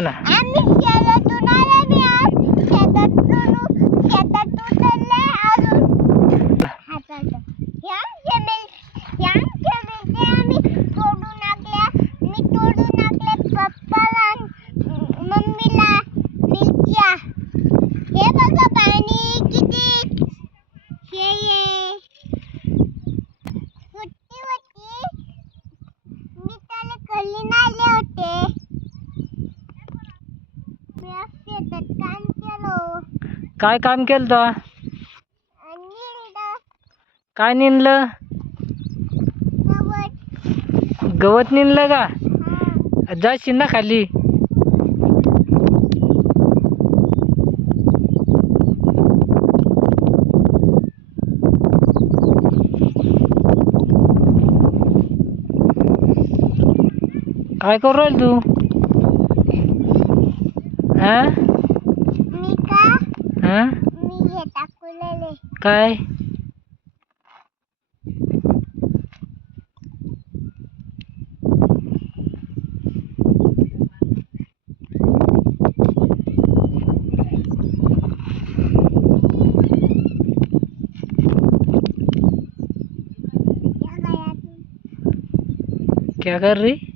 ना आम्ही शेतातून आले मी आज शेतात उतरले अजून हातात ह्या मिरच्या आम्ही तोडून टाकल्या. मी तोडून टाकले पप्पाला मम्मीला मिरच्या. हे बघा पाणी किती हे सुट्टी होती मी त्याला कल्ली आले होते. मी आज शेतात काम केलं. काय काम केलं तो? नींद काय निंदलं? गवत. गवत निंदलं का? हा. जाशील ना खाली. काय करू राहील तू? हा मी का हा मी हे टाकलेले काय? क्या कर रही?